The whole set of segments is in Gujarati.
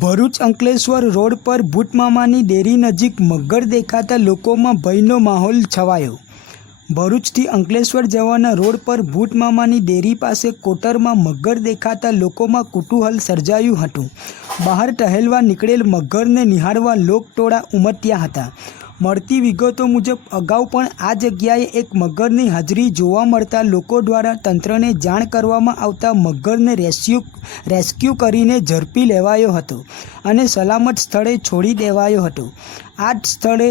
ભરૂચ અંકલેશ્વર રોડ પર ભૂતમામાની ડેરી નજીક મગર દેખાતા લોકોમાં ભયનો માહોલ છવાયો. ભરૂચથી અંકલેશ્વર જવાના રોડ પર ભૂતમામાની ડેરી પાસે કોટરમાં મગર દેખાતા લોકોમાં કુતૂહલ સર્જાયું હતું. બહાર ટહેલવા નીકળેલ મગરને નિહાળવા લોકટોળા ઉમટ્યા હતા. મળતી વિગતો મુજબ, અગાઉ પણ આ જગ્યાએ એક મગરની હાજરી જોવા મળતા લોકો દ્વારા તંત્રને જાણ કરવામાં આવતા મગરને રેસ્ક્યુ રેસ્ક્યુ કરીને ઝડપી લેવાયો હતો અને સલામત સ્થળે છોડી દેવાયો હતો. આ જ સ્થળે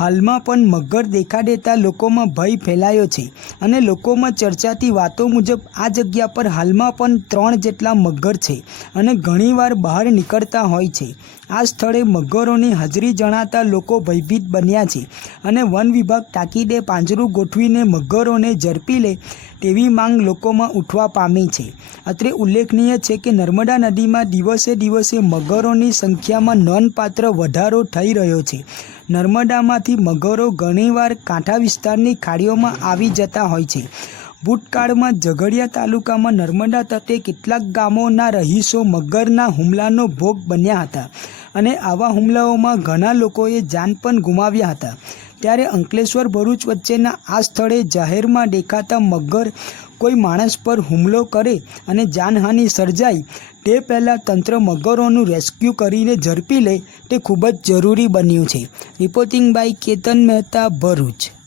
હાલમાં પણ મગર દેખા દેતા લોકોમાં ભય ફેલાયો છે અને લોકોમાં ચર્ચાતી વાતો મુજબ આ જગ્યા પર હાલમાં પણ ત્રણ જેટલા મગર છે અને ઘણીવાર બહાર નીકળતા હોય છે. આ સ્થળે મગરોની હાજરી જણાતા લોકો ભયભીત બન્યા છે અને વન વિભાગ તાકીદે પાંજરું ગોઠવીને મગરોને ઝડપી લે તેવી માંગ લોકોમાં ઉઠવા પામી છે. અત્રે ઉલ્લેખનીય છે કે નર્મદા નદીમાં દિવસે દિવસે મગરોની સંખ્યામાં નોંધપાત્ર વધારો થઈ રહ્યો છે. નર્મદામાંથી મગરો ઘણીવાર કાંઠા વિસ્તારની ખાડીઓમાં આવી જતા હોય છે. ભૂતકાળમાં ઝઘડિયા તાલુકામાં નર્મદા તટે કેટલાક ગામોના રહીશો મગરના હુમલાનો ભોગ બન્યા હતા અને આવા હુમલાઓમાં ઘણા લોકોએ જાન પણ ગુમાવ્યા હતા. ત્યારે અંકલેશ્વર ભરૂચ વચ્ચેના આ સ્થળે જાહેરમાં દેખાતા મગર કોઈ માણસ પર હુમલો કરે અને જાનહાનિ સર્જાય, તે પહેલાં તંત્ર મગરોનું રેસ્ક્યુ કરીને ઝડપી લે, તે ખૂબ જ જરૂરી બન્યું છે. Reporting by Ketan Mehta, Bharuch.